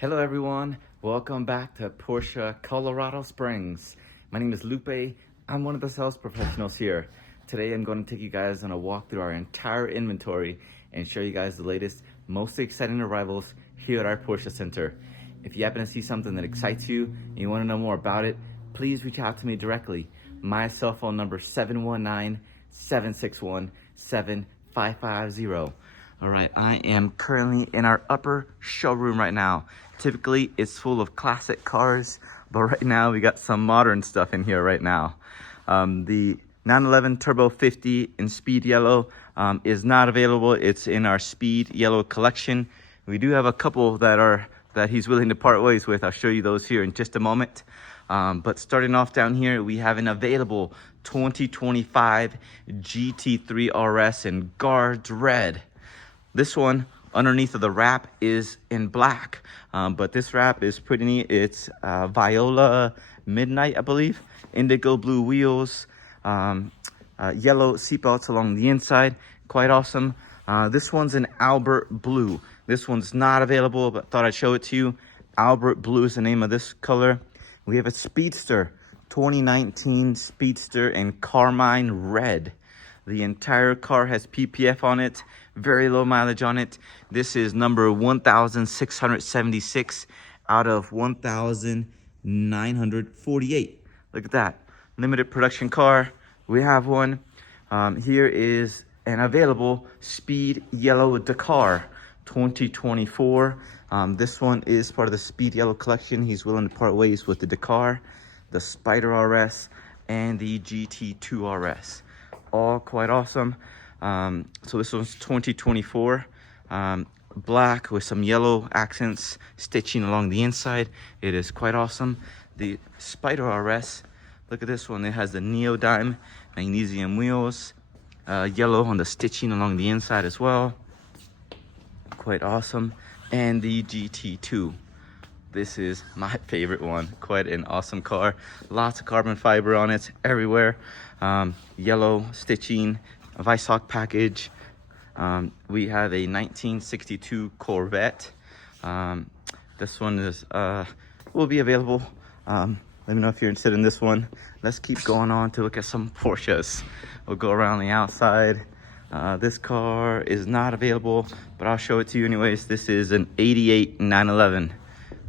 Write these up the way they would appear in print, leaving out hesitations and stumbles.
Hello everyone, welcome back to Porsche Colorado Springs. My name is Lupe, I'm one of the sales professionals here. Today I'm going to take you guys on a walk through our entire inventory and show you guys the latest, most exciting arrivals here at our Porsche Center. If you happen to see something that excites you and you want to know more about it, please reach out to me directly. My cell phone number 719-761-7550. All right, I am currently in our upper showroom right now. Typically, it's full of classic cars, but right now we got some modern stuff in here right now. The 911 Turbo 50 in speed yellow is not available. It's in our speed yellow collection. We do have a couple that he's willing to part ways with. I'll show you those here in just a moment. But starting off down here, we have an available 2025 GT3 RS in Guards Red. This one underneath of the wrap is in black, but this wrap is pretty neat. It's Viola Midnight, I believe. Indigo blue wheels, yellow seatbelts along the inside. Quite awesome. This one's an Albert Blue. This one's not available, but thought I'd show it to you. Albert Blue is the name of this color. We have a Speedster, 2019 Speedster in Carmine Red. The entire car has PPF on it, very low mileage on it. This is number 1,676 out of 1,948. Look at that. Limited production car. We have one. Here is an available Speed Yellow Dakar 2024. This one is part of the Speed Yellow collection. He's willing to part ways with the Dakar, the Spider RS, and the GT2 RS. All quite awesome. So this one's 2024, black with some yellow accents stitching along the inside. It is quite awesome. The Spider RS, look at this one. It has the neodyme magnesium wheels, yellow on the stitching along the inside as well. Quite awesome. And the GT2. This is my favorite one. Quite an awesome car. Lots of carbon fiber on it everywhere. Yellow stitching, Visoc package. We have a 1962 Corvette. This one is will be available. Let me know if you're interested in this one. Let's keep going on to look at some Porsches. We'll go around the outside. This car is not available, but I'll show it to you anyways. This is an 88 911.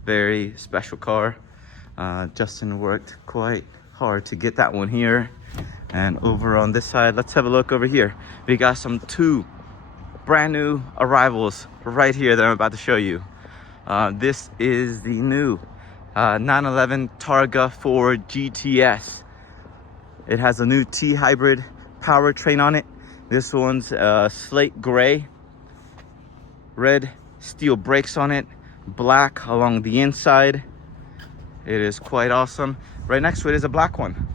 Very special car. Justin worked quite hard to get that one here. And over on this side, let's have a look over here. We got two brand new arrivals right here that I'm about to show you. This is the new 911 Targa 4 GTS. It has a new T-hybrid powertrain on it. This one's slate gray, red steel brakes on it, black along the inside. It is quite awesome. Right next to it is a black one.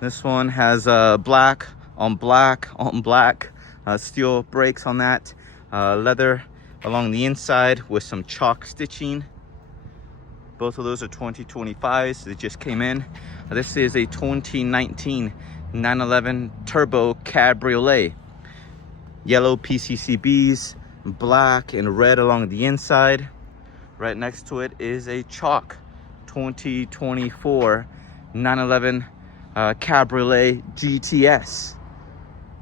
This one has black on black on black, steel brakes on that, leather along the inside with some chalk stitching. Both of those are 2025s. They just came in. This is a 2019 911 Turbo Cabriolet. Yellow PCCBs, black and red along the inside. Right next to it is a chalk 2024 911 Cabriolet GTS.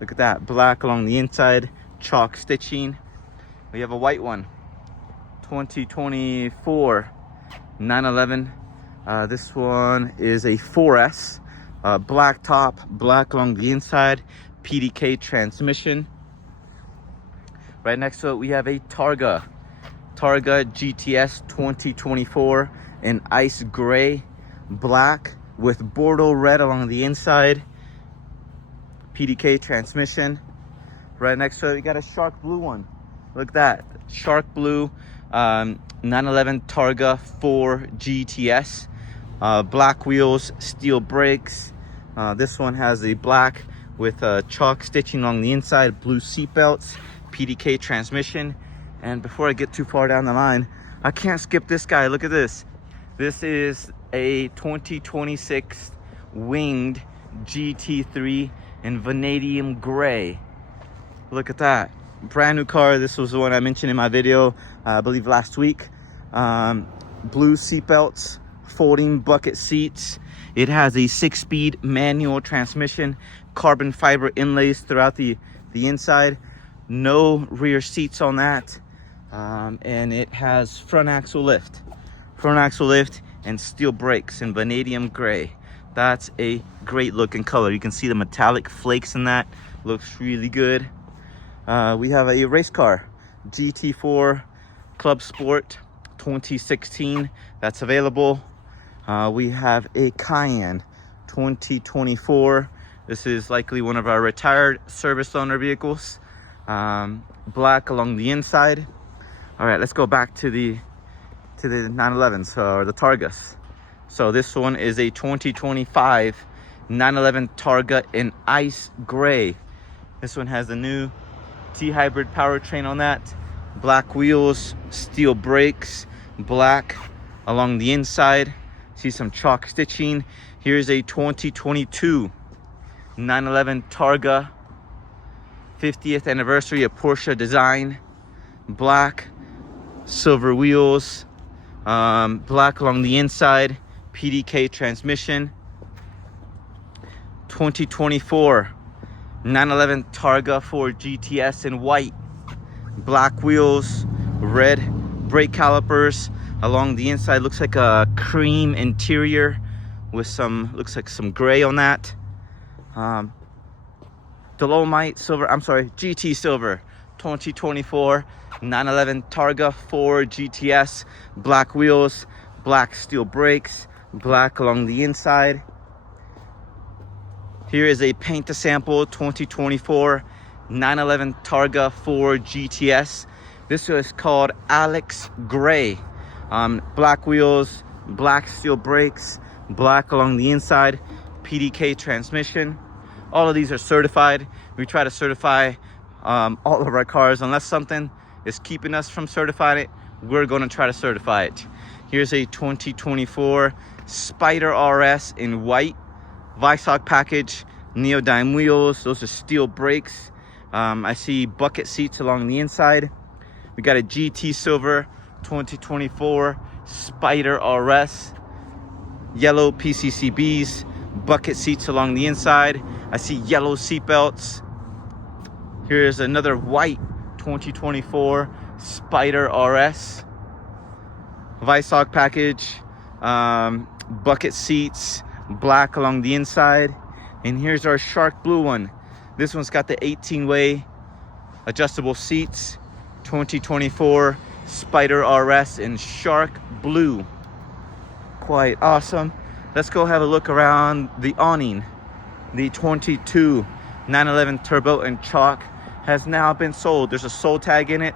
Look at that, black along the inside, chalk stitching. We have a white one, 2024 911. This one is a 4S, black top, black along the inside, PDK transmission. Right next to it, we have a Targa GTS 2024 in ice gray, black with Bordeaux red along the inside, PDK transmission. Right next to it, we got a shark blue one. Look at that, shark blue 911 Targa 4 GTS, black wheels, steel brakes. This one has a black with chalk stitching along the inside, blue seat belts, PDK transmission. And before I get too far down the line, I can't skip this guy. Look at this. This is a 2026 winged GT3 in vanadium gray. Look at that. brand new car. This was the one I mentioned in my video, I believe last week. Blue seatbelts, folding bucket seats. It has a 6-speed manual transmission, carbon fiber inlays throughout the inside. No rear seats on that. And it has front axle lift and steel brakes in vanadium gray. That's a great looking color. You can see the metallic flakes in that. Looks really good. We have a race car, GT4 Club Sport 2016. That's available. We have a Cayenne 2024. This is likely one of our retired service owner vehicles. Black along the inside. All right, let's go back to the 911s or the Targas. So this one is a 2025 911 Targa in ice gray. This one has the new T-hybrid powertrain on that. Black wheels, steel brakes, black along the inside. See some chalk stitching. Here's a 2022 911 Targa, 50th anniversary of Porsche design. Black, silver wheels, black along the inside, PDK transmission. 2024 911 Targa for GTS in white, black wheels, red brake calipers along the inside. Looks like a cream interior with some, looks like some gray on that. Dolomite silver, I'm sorry, GT silver 2024 911 Targa 4 GTS, black wheels, black steel brakes, black along the inside. Here is a paint to sample 2024 911 Targa 4 GTS. This is called Alex Gray. Black wheels, black steel brakes, black along the inside, PDK transmission. All of these are certified. We try to certify all of our cars. Unless something is keeping us from certifying it, we're going to try to certify it. Here's a 2024 Spider RS in white, Visog package, neodyne wheels. Those are steel brakes. I see bucket seats along the inside. We got a GT silver 2024 Spider RS, yellow PCCBs, bucket seats along the inside. I see yellow seat belts. Here's another white 2024 Spider RS, Visog package, bucket seats, black along the inside. And here's our shark blue one. This one's got the 18-way adjustable seats, 2024 Spider RS in shark blue. Quite awesome. Let's go have a look around the awning. The 22 911 Turbo in chalk has now been sold. There's a sold tag in it,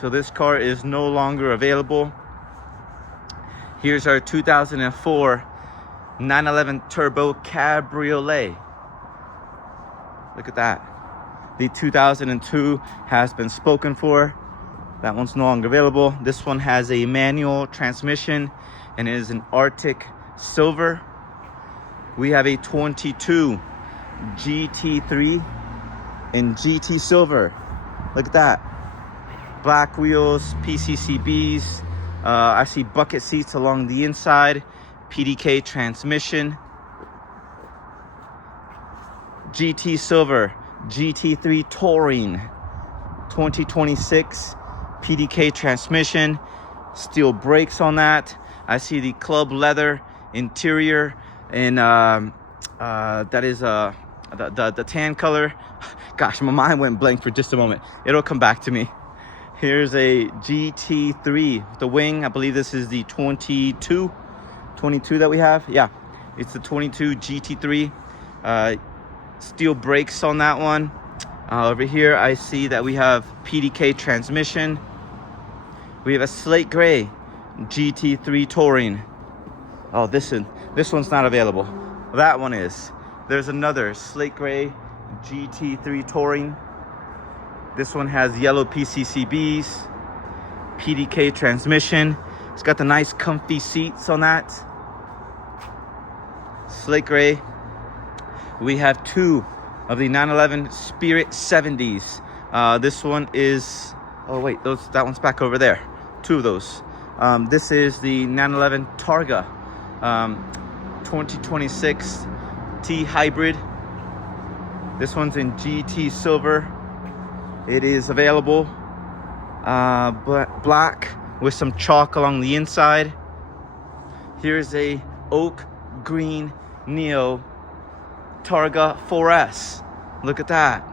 so this car is no longer available. Here's our 2004 911 Turbo Cabriolet. Look at that. The 2002 has been spoken for. That one's no longer available. This one has a manual transmission and is an Arctic silver. We have a 22 GT3 in GT silver. Look at that. Black wheels, PCCBs. I see bucket seats along the inside. PDK transmission. GT silver, GT3 Touring, 2026 PDK transmission, steel brakes on that. I see the club leather interior, and that is the tan color. Gosh, my mind went blank for just a moment. It'll come back to me. Here's a GT3 with the wing. I believe this is the 22 that we have. Yeah, it's the 22 GT3. Steel brakes on that one. Over here I see that we have PDK transmission. We have a slate gray GT3 Touring. Oh, this one's not available. That one is. There's another slate gray GT3 Touring. This one has yellow PCCBs, PDK transmission. It's got the nice comfy seats on that. Slate gray. We have two of the 911 Spirit 70s. This one is, oh wait, that one's back over there. Two of those. This is the 911 Targa 2026 T Hybrid. This one's in GT Silver. It is available black with some chalk along the inside. Here's a oak green Neo Targa 4S. Look at that.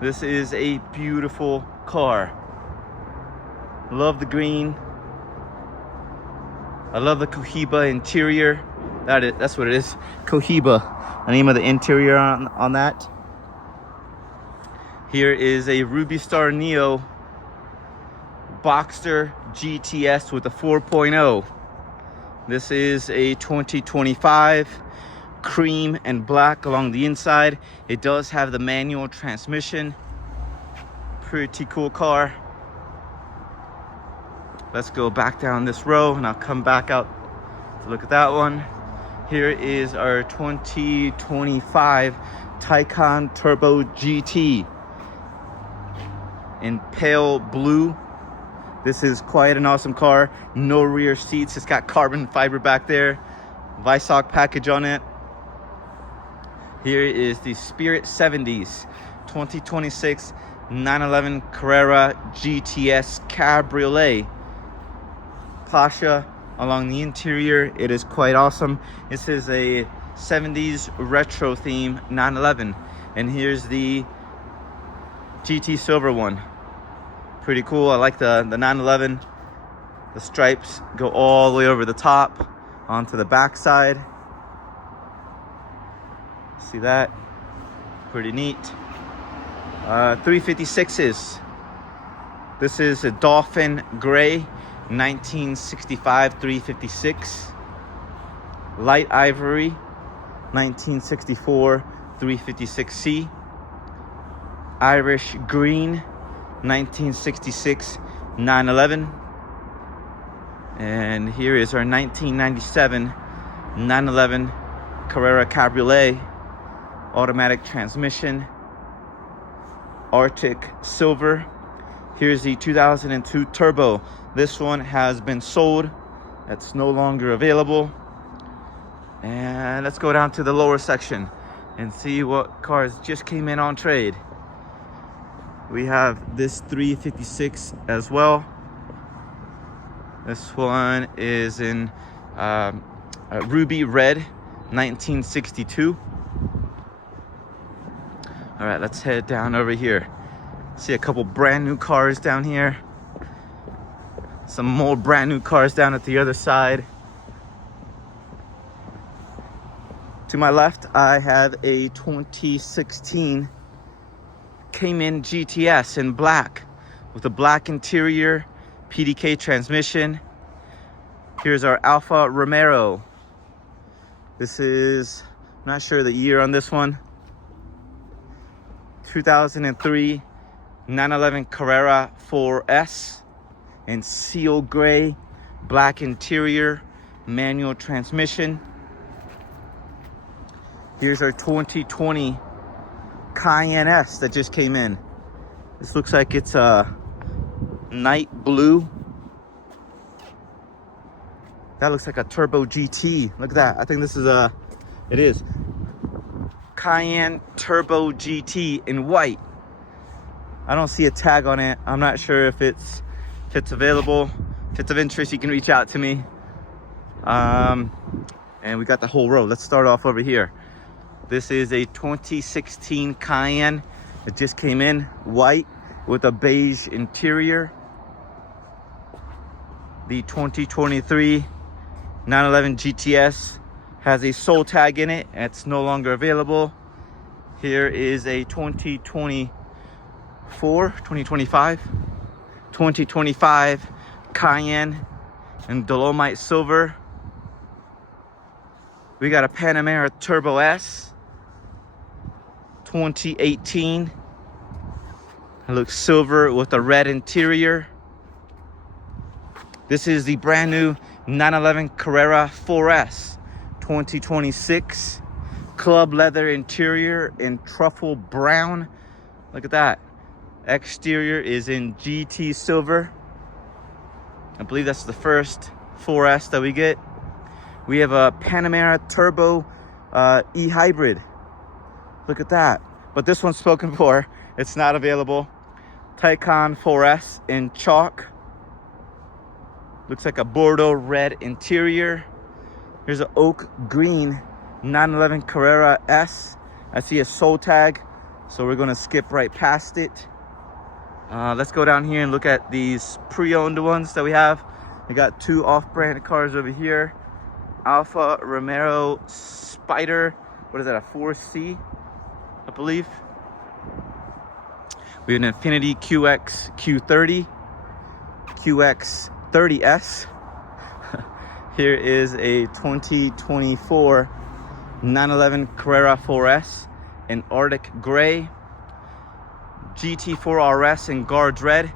This is a beautiful car. Love the green. I love the Cohiba interior. That's what it is. Cohiba, the name of the interior on that. Here is a Ruby Star Neo Boxster GTS with a 4.0. This is a 2025, cream and black along the inside. It does have the manual transmission. Pretty cool car. Let's go back down this row and I'll come back out to look at that one. Here is our 2025 Taycan Turbo GT in pale blue. This is quite an awesome car. No rear seats. It's got carbon fiber back there. Visoc package on it. Here is the Spirit 70s 2026 911 Carrera GTS Cabriolet. Pasha along the interior. It is quite awesome. This is a 70s retro theme 911. And here's the GT Silver one. Pretty cool. I like the 911. The stripes go all the way over the top onto the back side. See that? Pretty neat. 356s. This is a Dolphin Gray 1965 356. Light Ivory 1964 356C. Irish Green 1966 911. And here is our 1997 911 Carrera Cabriolet, automatic transmission, Arctic Silver. Here's the 2002 Turbo. This one has been sold. That's no longer available. And let's go down to the lower section and see what cars just came in on trade. We have this 356 as well. This one is in Ruby Red 1962. All right, let's head down over here. See a couple brand new cars down here. Some more brand new cars down at the other side. To my left, I have a 2016 Cayman GTS in black with a black interior, PDK transmission. Here's our Alfa Romero. This is, I'm not sure the year on this one. 2003 911 Carrera 4S in seal gray, black interior, manual transmission. Here's our 2020 Cayenne S that just came in. This looks like it's a night blue. That looks like a Turbo GT. Look at that. I think this is it is Cayenne Turbo GT in white. I don't see a tag on it. I'm not sure if it's available. If it's of interest, you can reach out to me. And we got the whole row. Let's start off over here. This is a 2016 Cayenne. It just came in white with a beige interior. The 2023 911 GTS has a soul tag in it. It's no longer available. Here is a 2025 Cayenne in Dolomite Silver. We got a Panamera Turbo S 2018. It looks silver with a red interior. This is the brand new 911 Carrera 4S 2026. Club leather interior in truffle brown. Look at that. Exterior is in GT silver. I believe that's the first 4S that we get. We have a Panamera Turbo e-hybrid. Look at that. But this one's spoken for. It's not available. Taycan 4S in chalk. Looks like a Bordeaux red interior. Here's an oak green 911 Carrera S. I see a soul tag, so we're gonna skip right past it. Let's go down here and look at these pre-owned ones that we have. We got two off-brand cars over here. Alfa Romeo Spider. What is that, a 4C, I believe? We have an Infiniti QX Q30, QX30S. Here is a 2024 911 Carrera 4S in Arctic Gray. GT4 RS in Guards Red,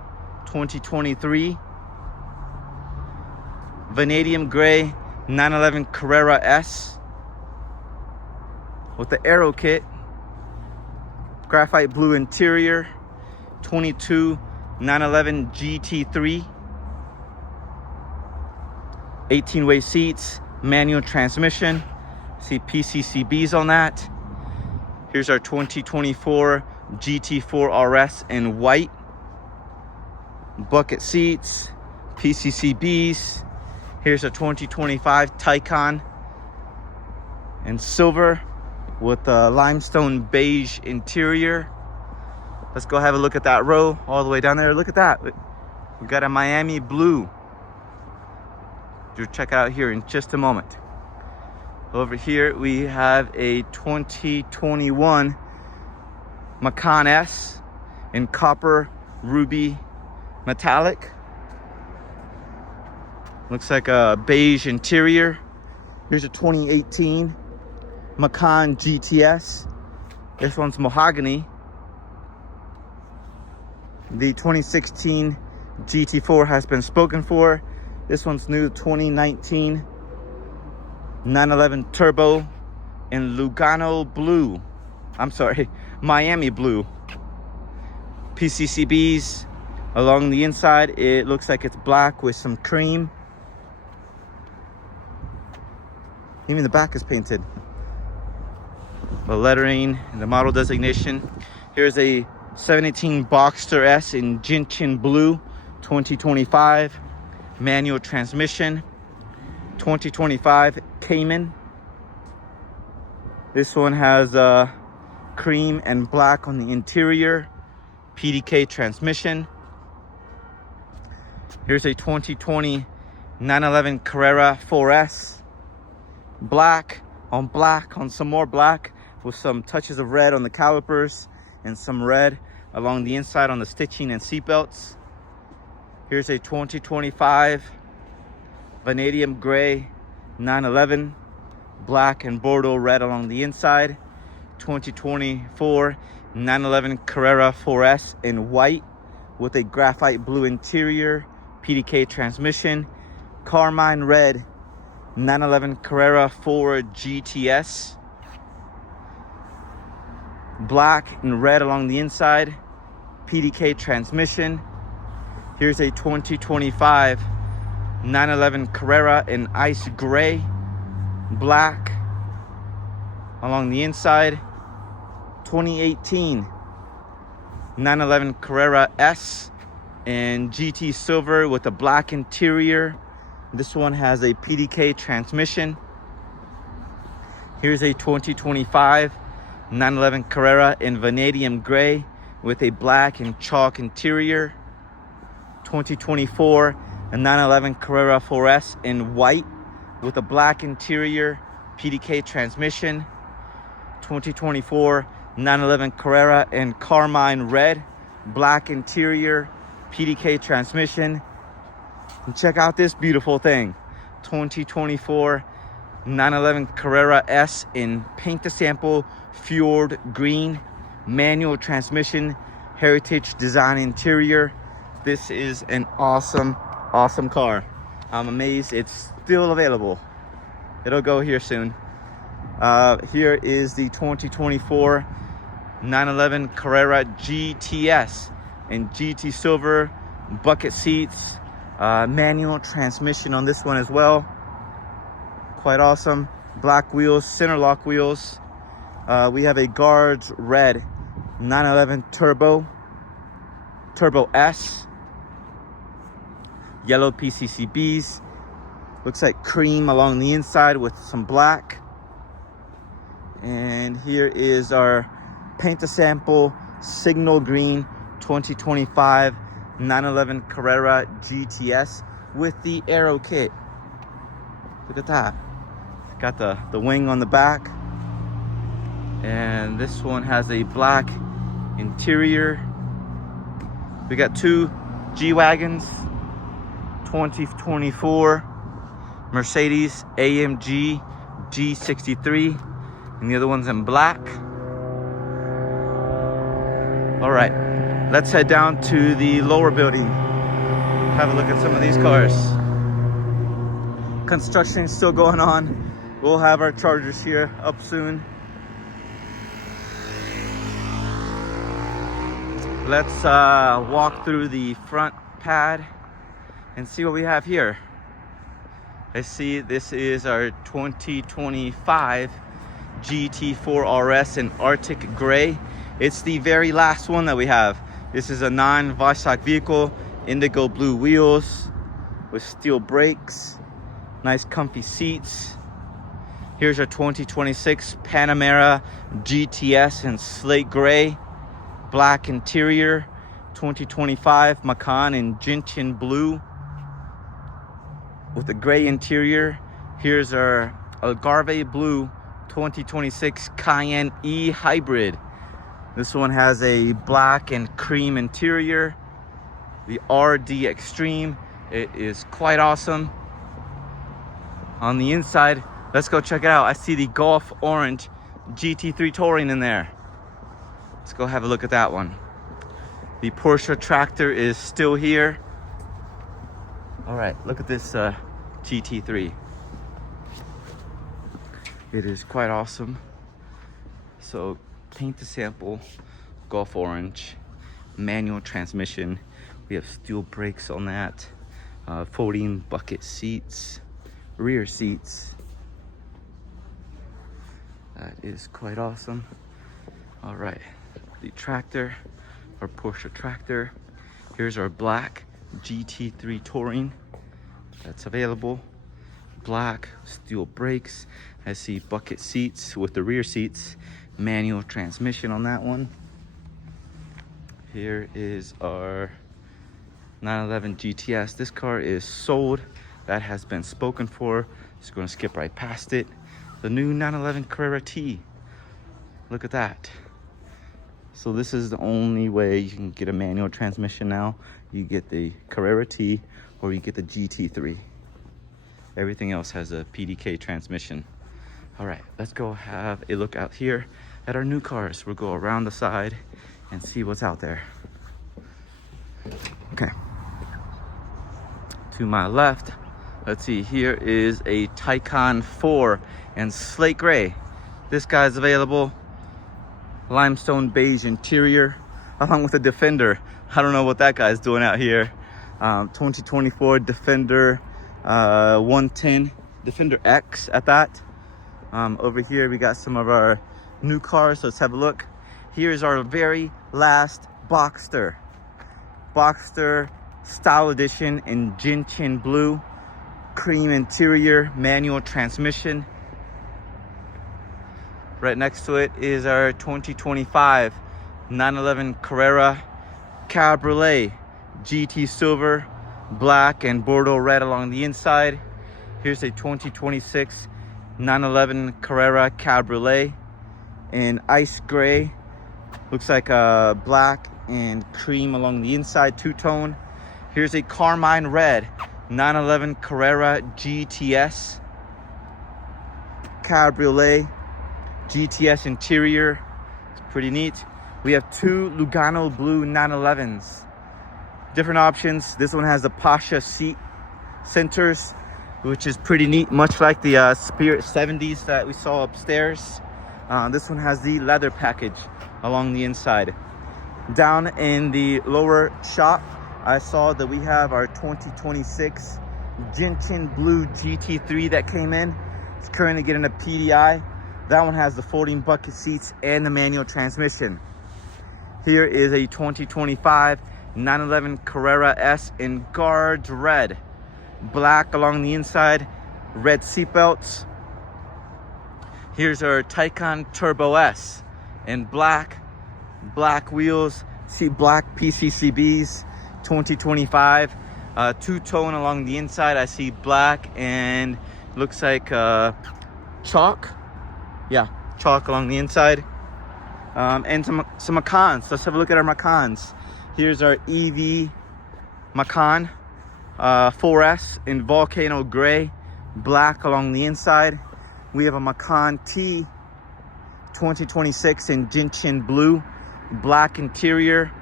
2023. Vanadium Gray 911 Carrera S with the aero kit. Graphite blue interior, 22 911 GT3. 18-way seats, manual transmission. See PCCBs on that. Here's our 2024 GT4 RS in white. Bucket seats, PCCBs. Here's a 2025 Taycan in silver with a limestone beige interior. Let's go have a look at that row all the way down there. Look at that. We got a Miami blue. You'll check out here in just a moment. Over here we have a 2021 Macan S in copper ruby metallic. Looks like a beige interior. Here's a 2018 Macan GTS. This one's mahogany. The 2016 GT4 has been spoken for. This one's new, 2019 911 Turbo in Lugano blue. I'm sorry, Miami blue. PCCBs along the inside. It looks like it's black with some cream. Even the back is painted. The lettering and the model designation. Here's a 718 Boxster S in gentian blue, 2025. Manual transmission. 2025 Cayman. This one has cream and black on the interior. PDK transmission. Here's a 2020 911 Carrera 4S. Black on some more black with some touches of red on the calipers and some red along the inside on the stitching and seatbelts. Here's a 2025 Vanadium Gray 911, black and Bordeaux red along the inside. 2024 911 Carrera 4S in white with a graphite blue interior, PDK transmission. Carmine red 911 Carrera 4 GTS, black and red along the inside, PDK transmission. Here's a 2025 911 Carrera in ice gray, black along the inside. 2018 911 Carrera S in GT silver with a black interior. This one has a PDK transmission. Here's a 2025 911 Carrera in vanadium gray with a black and chalk interior. 2024 911 Carrera 4S in white with a black interior, PDK transmission. 2024 911 Carrera in carmine red, black interior, PDK transmission. And check out this beautiful thing. 2024 911 Carrera S in paint to sample fjord green, manual transmission, heritage design interior. This is an awesome car. I'm amazed it's still available. It'll go here soon. Here is the 2024 911 Carrera GTS in GT silver, bucket seats, manual transmission on this one as well. Quite awesome. Black wheels, center lock wheels. We have a Guards red 911 Turbo S. Yellow PCCBs. Looks like cream along the inside with some black. And here is our paint to sample signal green 2025 911 Carrera GTS with the aero kit. Look at that. Got the wing on the back. And this one has a black interior. We got two G-Wagons, 2024 Mercedes AMG G63, and the other one's in black. All right, let's head down to the lower building. Have a look at some of these cars. Construction is still going on. We'll have our Chargers here up soon. Let's walk through the front pad and see what we have here. I see this is our 2025 GT4 RS in Arctic Gray. It's the very last one that we have. This is a non-Weissach vehicle, indigo blue wheels with steel brakes, nice comfy seats. Here's our 2026 Panamera GTS in slate gray, black interior, 2025 Macan in gentian blue with a gray interior. Here's our Algarve blue 2026 Cayenne E hybrid. This one has a black and cream interior, the RD Extreme. It is quite awesome. On the inside, let's go check it out. I see the Golf Orange GT3 Touring in there. Let's go have a look at that one. The Porsche tractor is still here. All right, look at this GT3. It is quite awesome. So paint to sample, Golf Orange, manual transmission. We have steel brakes on that, folding bucket seats, rear seats. That is quite awesome. All right, the tractor, our Porsche tractor. Here's our black GT3 Touring that's available. Black steel brakes. I see bucket seats with the rear seats, manual transmission on that one. Here is our 911 GTS. This car is sold. That has been spoken for. Just going to skip right past it. The new 911 Carrera T. Look at that. So this is the only way you can get a manual transmission now. You get the Carrera T or you get the GT3. Everything else has a PDK transmission. All right, let's go have a look out here at our new cars. We'll go around the side and see what's out there. Okay. To my left, let's see, here is a Taycan 4 in slate gray. This guy's available. Limestone beige interior, along with a Defender. I don't know what that guy's doing out here. 2024 Defender 110, Defender X at that. Over here we got some of our new cars. Let's have a look. Here's our very last Boxster Style Edition in gentian blue, cream interior, manual transmission. Right next to it is our 2025 911 Carrera Cabriolet GT silver, black and Bordeaux red along the inside. Here's a 2026 911 Carrera Cabriolet in ice gray. Looks like a black and cream along the inside, two-tone. Here's a carmine red 911 Carrera GTS Cabriolet GTS interior. It's pretty neat. We have two Lugano blue 911s. Different options. This one has the Porsche seat centers, which is pretty neat, much like the Spirit 70s that we saw upstairs. This one has the leather package along the inside. Down in the lower shop, I saw that we have our 2026 Gentian Blue GT3 that came in. It's currently getting a PDI. That one has the folding bucket seats and the manual transmission. Here is a 2025 911 Carrera S in guards red. Black along the inside, red seatbelts. Here's our Taycan Turbo S in black wheels, see black PCCBs, 2025. Two-tone along the inside. I see black and looks like chalk. Yeah, chalk along the inside. And some Macans. Let's have a look at our Macans. Here's our EV Macan 4S in volcano gray, black along the inside. We have a Macan T 2026 in gentian blue, black interior.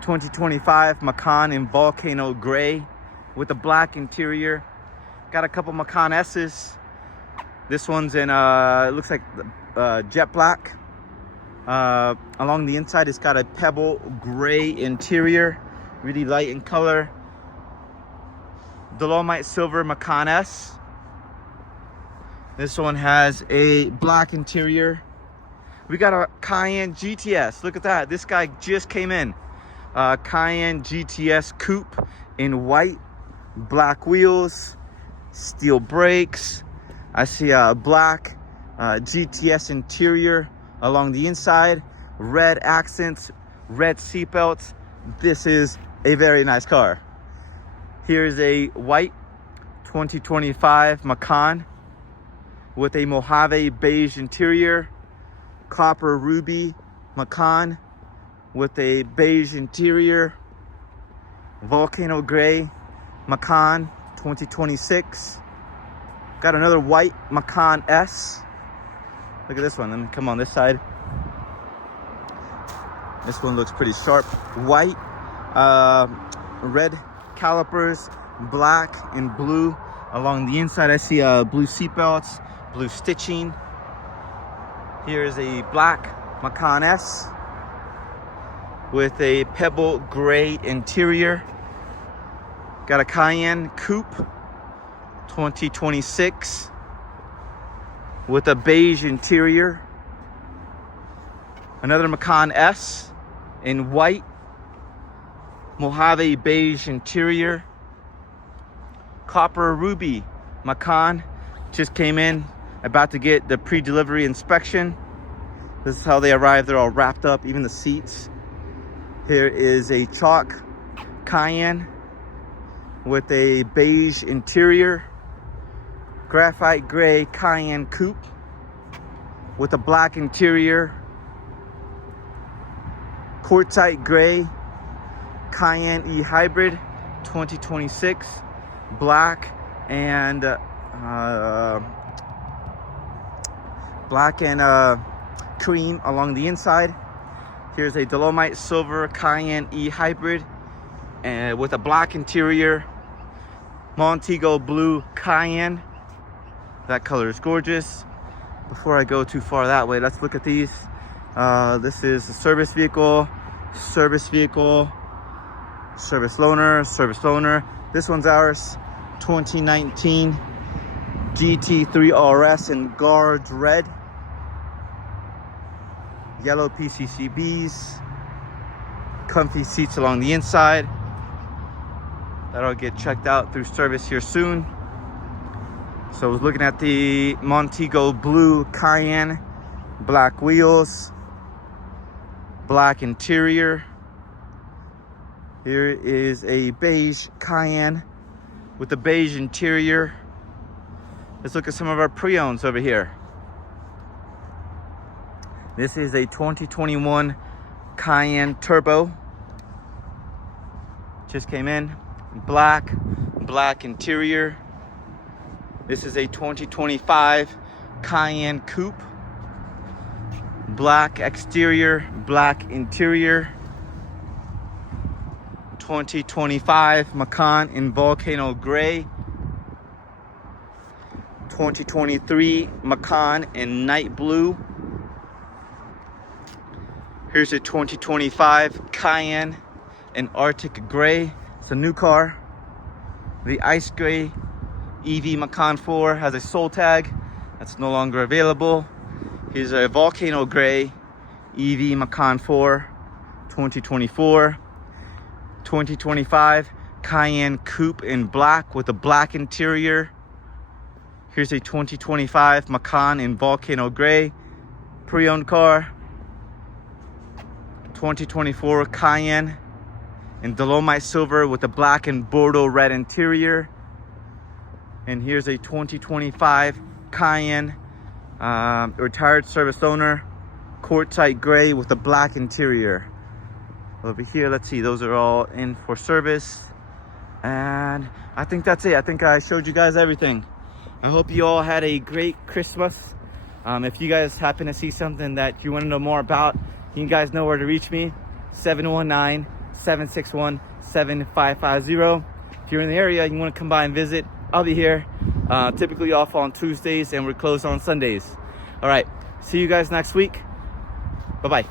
2025 Macan in volcano gray with a black interior. Got a couple Macan S's. This one's in it looks like jet black. Along the inside, it's got a pebble gray interior, really light in color. Dolomite silver Macan S. This one has a black interior. We got a Cayenne GTS. Look at that. This guy just came in. Cayenne GTS coupe in white, black wheels, steel brakes. I see a black GTS interior along the inside, red accents, red seatbelts. This is a very nice car. Here's a white 2025 Macan with a Mojave beige interior, copper ruby Macan with a beige interior, volcano gray Macan 2026. Got another white Macan S. Look at this one. Let me come on this side. This one looks pretty sharp. White, red calipers, black and blue. Along the inside, I see blue seatbelts, blue stitching. Here's a black Macan S with a pebble gray interior. Got a Cayenne coupe 2026 with a beige interior. Another Macan S in white, Mojave beige interior. Copper ruby Macan just came in, about to get the pre-delivery inspection. This is how they arrive. They're all wrapped up, even the seats. Here is a chalk Cayenne with a beige interior. Graphite gray Cayenne coupe with a black interior. Quartzite gray Cayenne E hybrid 2026, black and cream along the inside. Here's a Dolomite silver Cayenne E hybrid and with a black interior. Montego blue Cayenne. That color is gorgeous. Before I go too far that way, let's look at these. This is a service vehicle, service loaner. This one's ours, 2019 GT3 RS in guards red. Yellow PCCBs, comfy seats along the inside. That'll get checked out through service here soon. So I was looking at the Montego blue Cayenne, black wheels, black interior. Here is a beige Cayenne with a beige interior. Let's look at some of our pre-owns over here. This is a 2021 Cayenne Turbo. Just came in, black interior. This is a 2025 Cayenne Coupe. Black exterior, black interior. 2025 Macan in volcano gray. 2023 Macan in night blue. Here's a 2025 Cayenne in Arctic Gray. It's a new car. The Ice Gray EV Macan 4 has a soul tag that's no longer available. Here's a Volcano Gray EV Macan 4 2024. 2025 Cayenne Coupe in black with a black interior. Here's a 2025 Macan in Volcano Gray, pre-owned car. 2024 Cayenne in Dolomite Silver with a black and Bordeaux red interior. And here's a 2025 Cayenne, retired service owner, quartzite gray with a black interior. Over here, let's see, those are all in for service. And I think that's it. I think I showed you guys everything. I hope you all had a great Christmas. If you guys happen to see something that you want to know more about, you guys know where to reach me. 719-761-7550. If you're in the area, you want to come by and visit, I'll be here. Typically off on Tuesdays and we're closed on Sundays. All right, see you guys next week. Bye-bye.